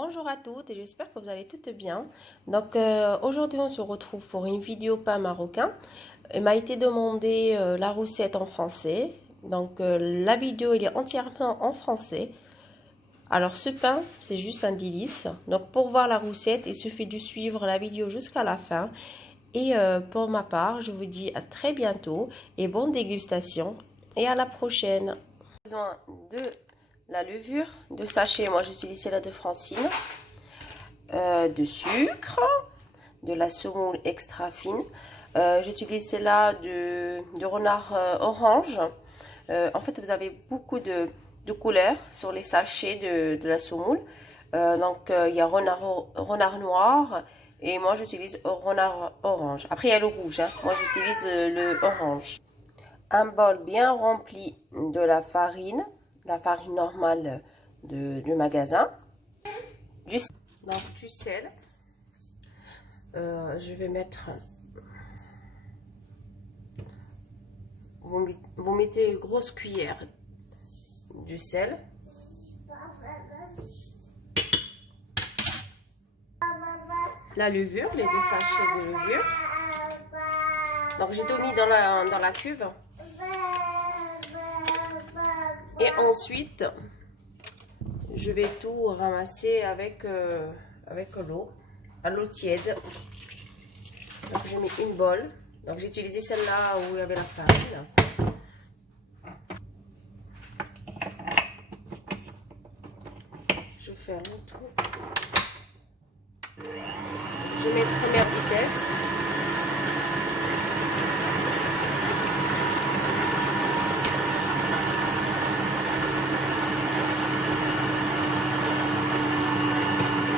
Bonjour à toutes et j'espère que vous allez toutes bien. Donc aujourd'hui on se retrouve pour une vidéo pain marocain. Il m'a été demandé la recette en français. Donc la vidéo elle est entièrement en français. Alors ce pain c'est juste un délice. Donc pour voir la recette il suffit de suivre la vidéo jusqu'à la fin. Et pour ma part je vous dis à très bientôt et bonne dégustation et à la prochaine. Besoin de la levure, de sachet, moi j'utilise celle de Francine, de sucre, de la semoule extra fine, j'utilise celle-là de renard orange. En fait vous avez beaucoup de couleurs sur les sachets de la semoule. Donc il y a renard noir et moi j'utilise renard orange. Après il y a le rouge, hein. Moi j'utilise le orange. Un bol bien rempli de la farine normale du magasin, du sel. Je vais mettre, vous mettez une grosse cuillère du sel, la levure, les 2 sachets de levure. Donc j'ai tout mis dans la cuve. Et ensuite, je vais tout ramasser avec l'eau, à l'eau tiède. Donc, j'ai mis une bol. Donc, j'ai utilisé celle-là où il y avait la farine. Je ferme tout. Je mets première vitesse.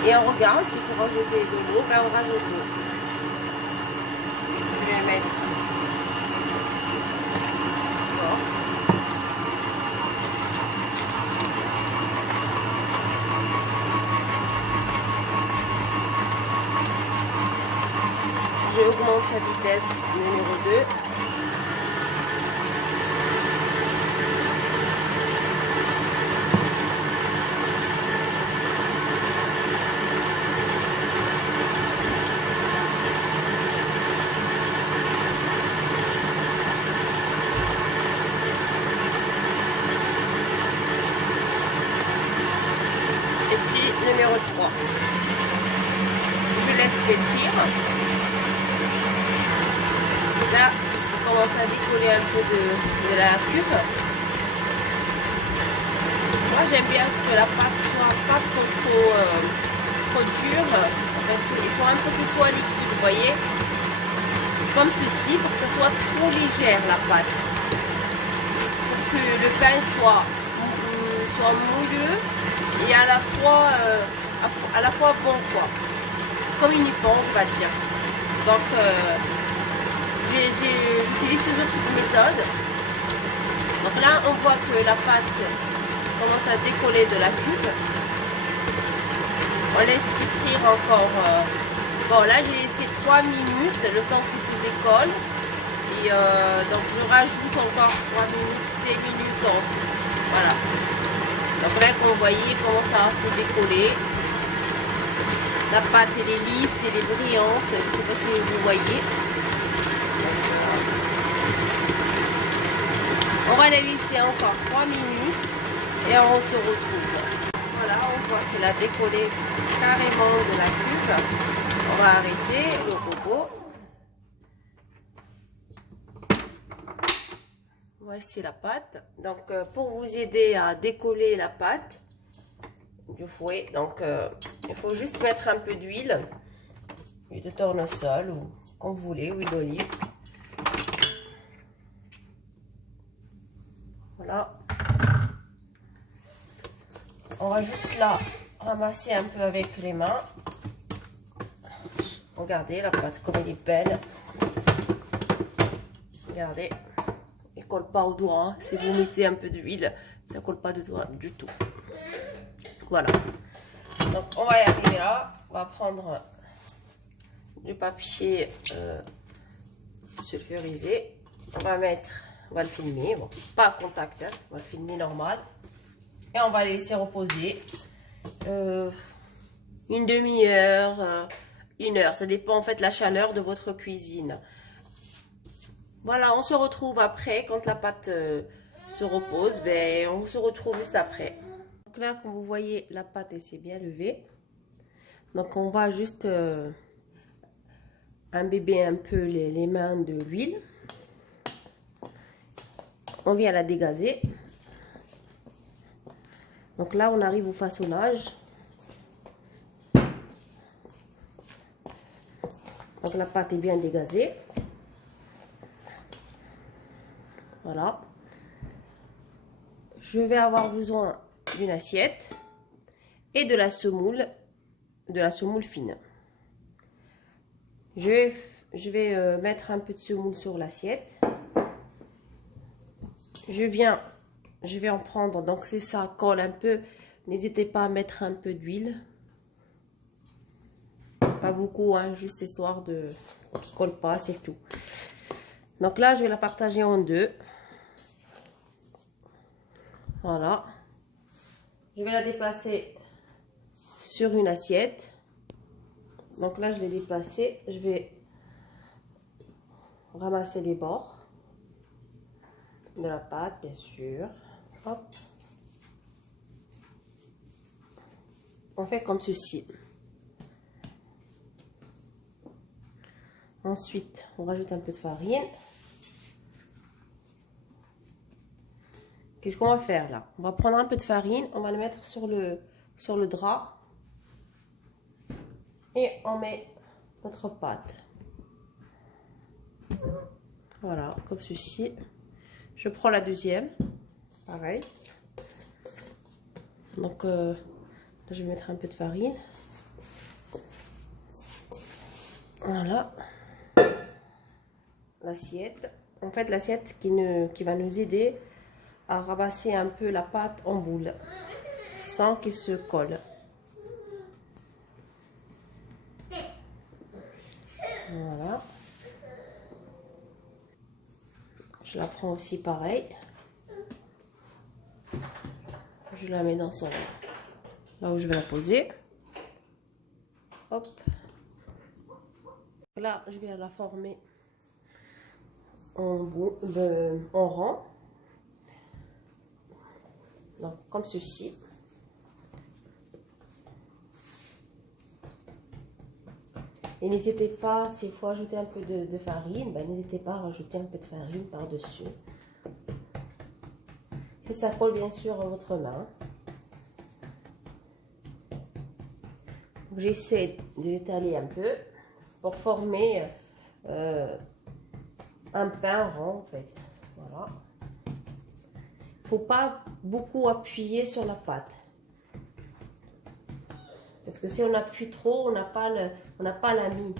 Et on regarde s'il faut rajouter de l'eau, ben on rajoute l'eau. Je vais mettre. Je augmente la vitesse numéro 2. Numéro 3. Je laisse pétrir. Là, on commence à décoller un peu de la cube. Moi, j'aime bien que la pâte soit pas trop dure. Il faut un peu qu'elle soit liquide, vous voyez. Comme ceci, pour que ça soit trop légère la pâte. Pour que le pain soit moelleux. Et à la fois bon quoi, comme une éponge on va dire. Donc j'utilise toujours cette méthode. Donc là on voit que la pâte commence à décoller de la cube. On laisse pétrir encore. Bon là j'ai laissé 3 minutes le temps qu'il se décolle. Et donc je rajoute encore 3 minutes, 6 minutes. Voilà. Donc là, comme vous voyez, comment ça va se décoller. La pâte, elle est lisse, elle est brillante. Je ne sais pas si vous voyez. On va la laisser encore 3 minutes et on se retrouve. Voilà, on voit qu'elle a décollé carrément de la cube. On va arrêter le robot. Voici la pâte. Donc pour vous aider à décoller la pâte du fouet, donc il faut juste mettre un peu d'huile de tournesol ou comme vous voulez, huile d'olive. Voilà. On va juste la ramasser un peu avec les mains. Regardez la pâte comme elle est belle. Regardez. Colle pas au doigt, hein. Si vous mettez un peu d'huile, ça colle pas de doigt du tout. Voilà. Donc on va y arriver là. On va prendre du papier sulfurisé. On va le filmer. Bon, pas à contact, hein. On va le filmer normal. Et on va laisser reposer une demi-heure, 1 heure. Ça dépend en fait de la chaleur de votre cuisine. Voilà, on se retrouve après quand la pâte se repose. Ben, on se retrouve juste après. Donc là, comme vous voyez, la pâte elle s'est bien levée. Donc on va juste imbiber un peu les mains de l'huile. On vient la dégazer. Donc là, on arrive au façonnage. Donc la pâte est bien dégazée. Voilà. Je vais avoir besoin d'une assiette et de la semoule fine. Je vais mettre un peu de semoule sur l'assiette. Je vais en prendre, donc si ça colle un peu, n'hésitez pas à mettre un peu d'huile. Pas beaucoup, hein, juste histoire de qu'il colle pas, c'est tout. Donc là, je vais la partager en deux. Voilà. Je vais la déplacer sur une assiette. Donc là, je l'ai déplacée. Je vais ramasser les bords de la pâte, bien sûr. Hop. On fait comme ceci. Ensuite, on rajoute un peu de farine. Qu'est-ce qu'on va faire là? On va prendre un peu de farine, on va le mettre sur le drap. Et on met notre pâte. Voilà, comme ceci. Je prends la deuxième. Pareil. Donc, là, je vais mettre un peu de farine. Voilà. L'assiette. En fait, l'assiette qui va nous aider à ramasser un peu la pâte en boule sans qu'il se colle. Voilà. Je la prends aussi pareil. Je la mets dans là où je vais la poser. Hop. Là, je vais la former en rang. Donc, comme ceci. Et n'hésitez pas, s'il faut ajouter un peu de farine, ben, n'hésitez pas à rajouter un peu de farine par-dessus. Si ça colle bien sûr à votre main. J'essaie de l'étaler un peu pour former un pain rond en fait. Voilà. Faut pas beaucoup appuyer sur la pâte. Parce que si on appuie trop, on n'a pas la mie.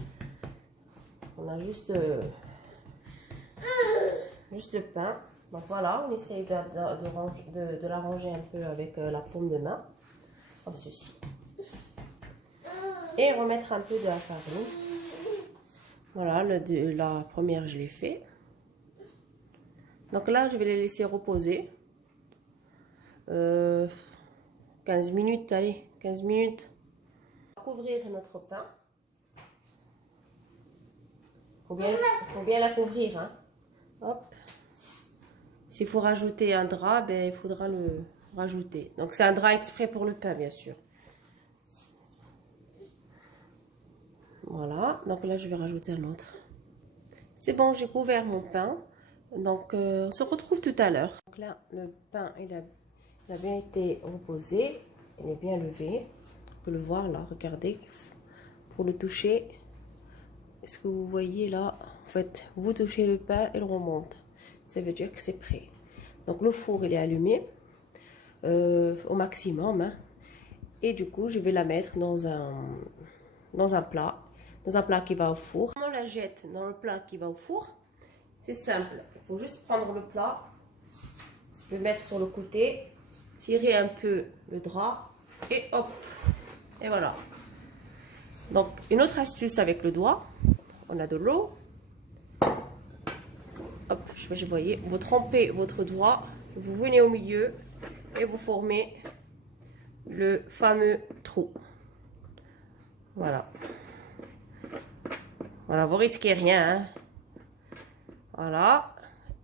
On a juste le pain. Donc voilà, on essaye de l'arranger un peu avec la paume de main. Comme ceci. Et remettre un peu de la farine. Voilà, la première je l'ai fait. Donc là, je vais les laisser reposer. 15 minutes, allez, 15 minutes. Couvrir notre pain. Faut bien la couvrir, hein. Hop. S'il faut rajouter un drap, ben, il faudra le rajouter. Donc c'est un drap exprès pour le pain, bien sûr. Voilà, donc là je vais rajouter un autre. C'est bon, j'ai couvert mon pain. Donc on se retrouve tout à l'heure. Donc là, le pain, il a bien été reposé. Il est bien levé. On peut le voir là, regardez. Pour le toucher, est-ce que vous voyez là? En fait, vous touchez le pain, il remonte. Ça veut dire que c'est prêt. Donc le four, il est allumé au maximum. Hein. Et du coup, je vais la mettre dans un plat. Dans un plat qui va au four. Comment on la jette dans le plat qui va au four? C'est simple. Il faut juste prendre le plat, le mettre sur le côté, tirer un peu le drap et hop. Et voilà. Donc, une autre astuce avec le doigt. On a de l'eau. Hop, je sais pas si vous voyez. Vous trempez votre doigt, vous venez au milieu et vous formez le fameux trou. Voilà. Voilà, vous risquez rien. Hein. Voilà.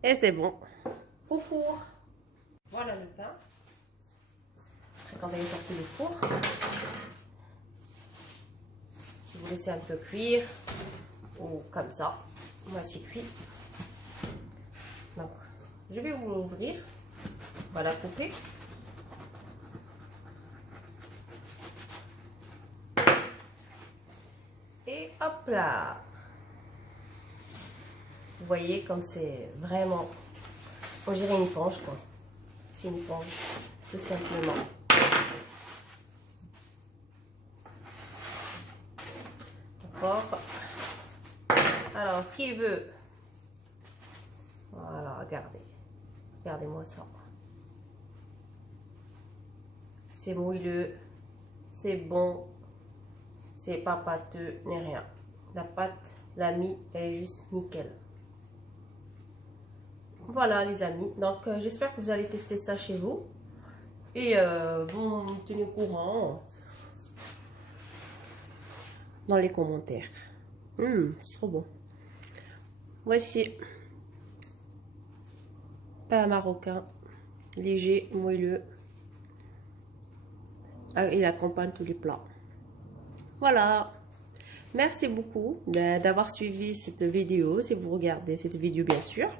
Et c'est bon. Au four. Voilà le pain. Après, quand il est sorti du four, si vous laissez un peu cuire, ou comme ça, moitié cuit. Donc, je vais vous l'ouvrir. Voilà, couper. Et hop là. Vous voyez comme c'est vraiment, on dirait une éponge quoi. C'est une éponge, tout simplement. D'accord. Alors, qui veut? Voilà, regardez. Regardez-moi ça. C'est moelleux, c'est bon, c'est pas pâteux ni rien. La pâte, la mie, elle est juste nickel. Voilà les amis, donc j'espère que vous allez tester ça chez vous. Et vous me tenez au courant dans les commentaires. C'est trop bon. Voici. Pain marocain, léger, moelleux. Il accompagne tous les plats. Voilà. Merci beaucoup d'avoir suivi cette vidéo, si vous regardez cette vidéo bien sûr.